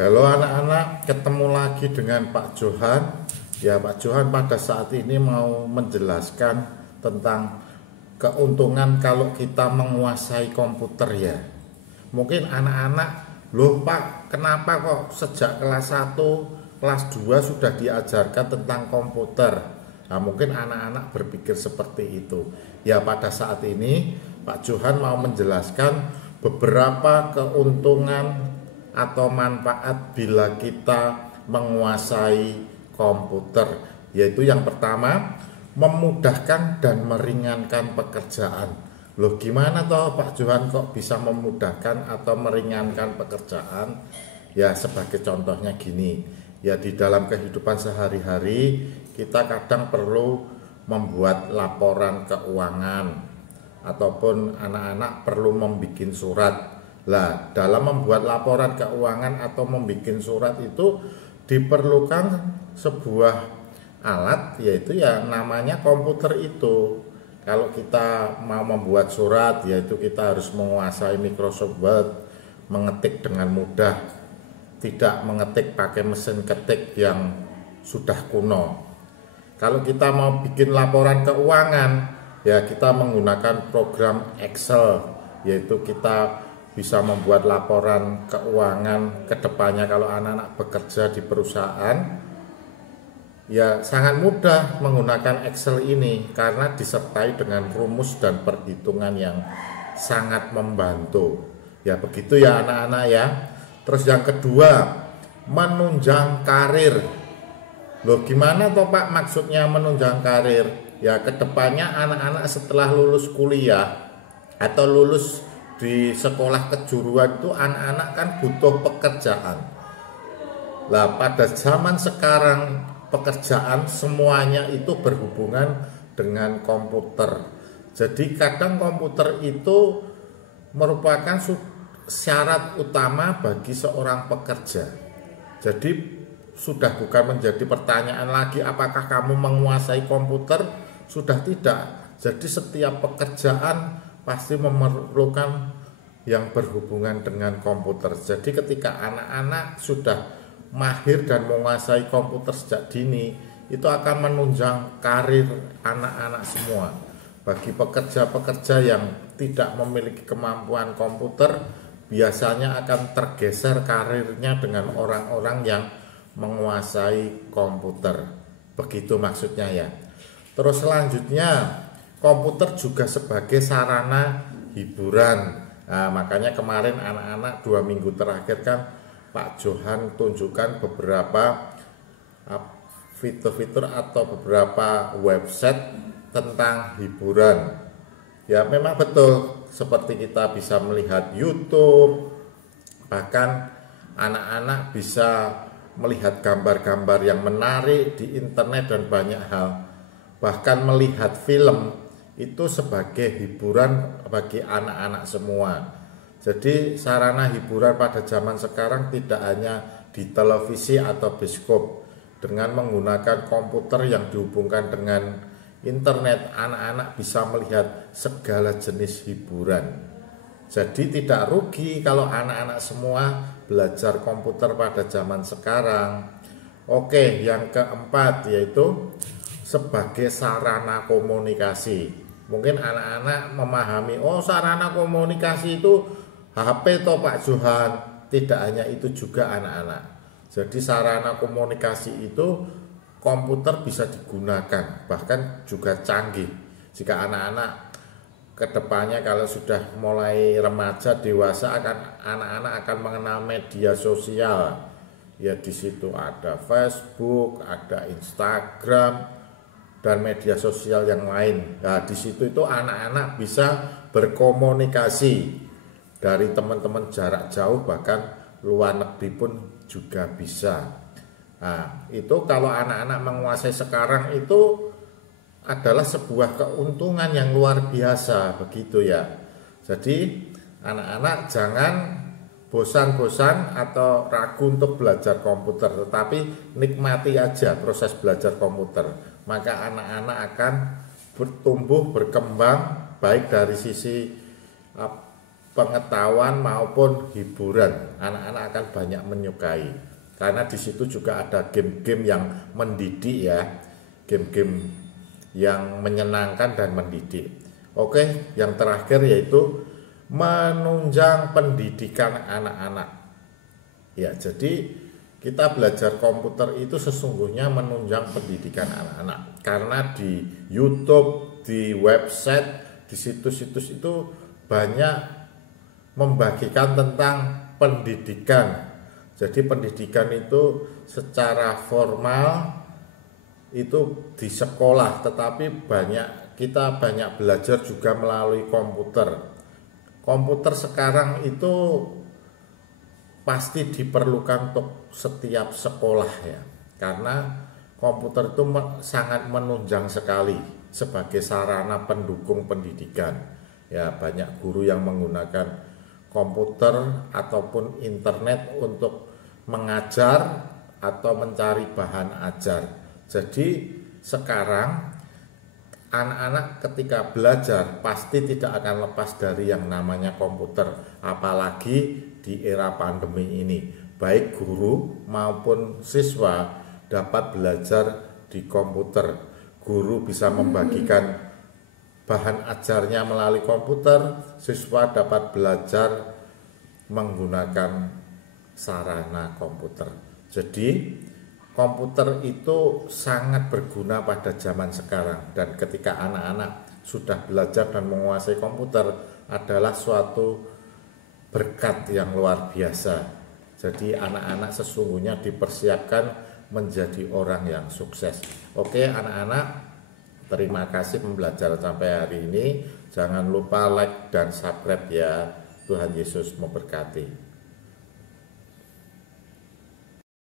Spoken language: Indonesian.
Halo anak-anak, ketemu lagi dengan Pak Johan. Ya, Pak Johan pada saat ini mau menjelaskan tentang keuntungan kalau kita menguasai komputer ya. Mungkin anak-anak, loh Pak, kenapa kok sejak kelas 1, kelas 2 sudah diajarkan tentang komputer? Nah, mungkin anak-anak berpikir seperti itu. Ya, pada saat ini Pak Johan mau menjelaskan beberapa keuntungan atau manfaat bila kita menguasai komputer, yaitu yang pertama memudahkan dan meringankan pekerjaan. Loh gimana toh Pak Johan kok bisa memudahkan atau meringankan pekerjaan? Ya sebagai contohnya gini, ya di dalam kehidupan sehari-hari kita kadang perlu membuat laporan keuangan ataupun anak-anak perlu membuat surat. Lah, dalam membuat laporan keuangan atau membuat surat itu diperlukan sebuah alat, yaitu ya namanya komputer itu. Kalau kita mau membuat surat, yaitu kita harus menguasai Microsoft Word, mengetik dengan mudah, tidak mengetik pakai mesin ketik yang sudah kuno. Kalau kita mau bikin laporan keuangan, ya kita menggunakan program Excel, yaitu kita bisa membuat laporan keuangan ke depannya. Kalau anak-anak bekerja di perusahaan, ya sangat mudah menggunakan Excel ini karena disertai dengan rumus dan perhitungan yang sangat membantu. Ya begitu ya anak-anak ya. Terus yang kedua, menunjang karir. Loh gimana toh Pak maksudnya menunjang karir? Ya kedepannya anak-anak setelah lulus kuliah atau lulus di sekolah kejuruan itu anak-anak kan butuh pekerjaan. Lah pada zaman sekarang pekerjaan semuanya itu berhubungan dengan komputer. Jadi kadang komputer itu merupakan syarat utama bagi seorang pekerja. Jadi sudah bukan menjadi pertanyaan lagi apakah kamu menguasai komputer, sudah tidak. Jadi setiap pekerjaan pasti memerlukan yang berhubungan dengan komputer. Jadi ketika anak-anak sudah mahir dan menguasai komputer sejak dini, itu akan menunjang karir anak-anak semua. Bagi pekerja-pekerja yang tidak memiliki kemampuan komputer, biasanya akan tergeser karirnya dengan orang-orang yang menguasai komputer. Begitu maksudnya ya. Terus selanjutnya, komputer juga sebagai sarana hiburan. Nah, makanya kemarin anak-anak 2 minggu terakhir kan Pak Johan tunjukkan beberapa fitur-fitur atau beberapa website tentang hiburan. Ya memang betul, seperti kita bisa melihat YouTube, bahkan anak-anak bisa melihat gambar-gambar yang menarik di internet dan banyak hal. Bahkan melihat film itu sebagai hiburan bagi anak-anak semua. Jadi sarana hiburan pada zaman sekarang tidak hanya di televisi atau bioskop. Dengan menggunakan komputer yang dihubungkan dengan internet, anak-anak bisa melihat segala jenis hiburan. Jadi tidak rugi kalau anak-anak semua belajar komputer pada zaman sekarang. Oke, yang keempat yaitu sebagai sarana komunikasi. Mungkin anak-anak memahami, oh sarana komunikasi itu HP toh Pak Johan. Tidak hanya itu juga anak-anak. Jadi sarana komunikasi itu komputer bisa digunakan, bahkan juga canggih. Jika anak-anak kedepannya kalau sudah mulai remaja dewasa anak-anak akan mengenal media sosial. Ya di situ ada Facebook, ada Instagram, dan media sosial yang lain. Nah, di situ itu anak-anak bisa berkomunikasi dari teman-teman jarak jauh, bahkan luar negeri pun juga bisa. Nah, itu kalau anak-anak menguasai sekarang itu adalah sebuah keuntungan yang luar biasa, begitu ya. Jadi, anak-anak jangan bosan-bosan atau ragu untuk belajar komputer, tetapi nikmati aja proses belajar komputer. Maka anak-anak akan bertumbuh, berkembang baik dari sisi pengetahuan maupun hiburan. Anak-anak akan banyak menyukai karena di situ juga ada game-game yang mendidik ya, game-game yang menyenangkan dan mendidik. Oke, yang terakhir yaitu menunjang pendidikan anak-anak. Ya, jadi kita belajar komputer itu sesungguhnya menunjang pendidikan anak-anak karena di YouTube, di website, di situs-situs itu banyak membagikan tentang pendidikan. Jadi pendidikan itu secara formal itu di sekolah, tetapi kita banyak belajar juga melalui komputer. Komputer sekarang itu pasti diperlukan untuk setiap sekolah ya, karena komputer itu sangat menunjang sekali sebagai sarana pendukung pendidikan. Ya, banyak guru yang menggunakan komputer ataupun internet untuk mengajar atau mencari bahan ajar. Jadi sekarang anak-anak ketika belajar pasti tidak akan lepas dari yang namanya komputer, apalagi di era pandemi ini. Baik guru maupun siswa dapat belajar di komputer. Guru bisa membagikan bahan ajarnya melalui komputer, siswa dapat belajar menggunakan sarana komputer. Jadi komputer itu sangat berguna pada zaman sekarang, dan ketika anak-anak sudah belajar dan menguasai komputer adalah suatu berkat yang luar biasa. Jadi anak-anak sesungguhnya dipersiapkan menjadi orang yang sukses. Oke anak-anak, terima kasih membelajar sampai hari ini. Jangan lupa like dan subscribe ya. Tuhan Yesus memberkati.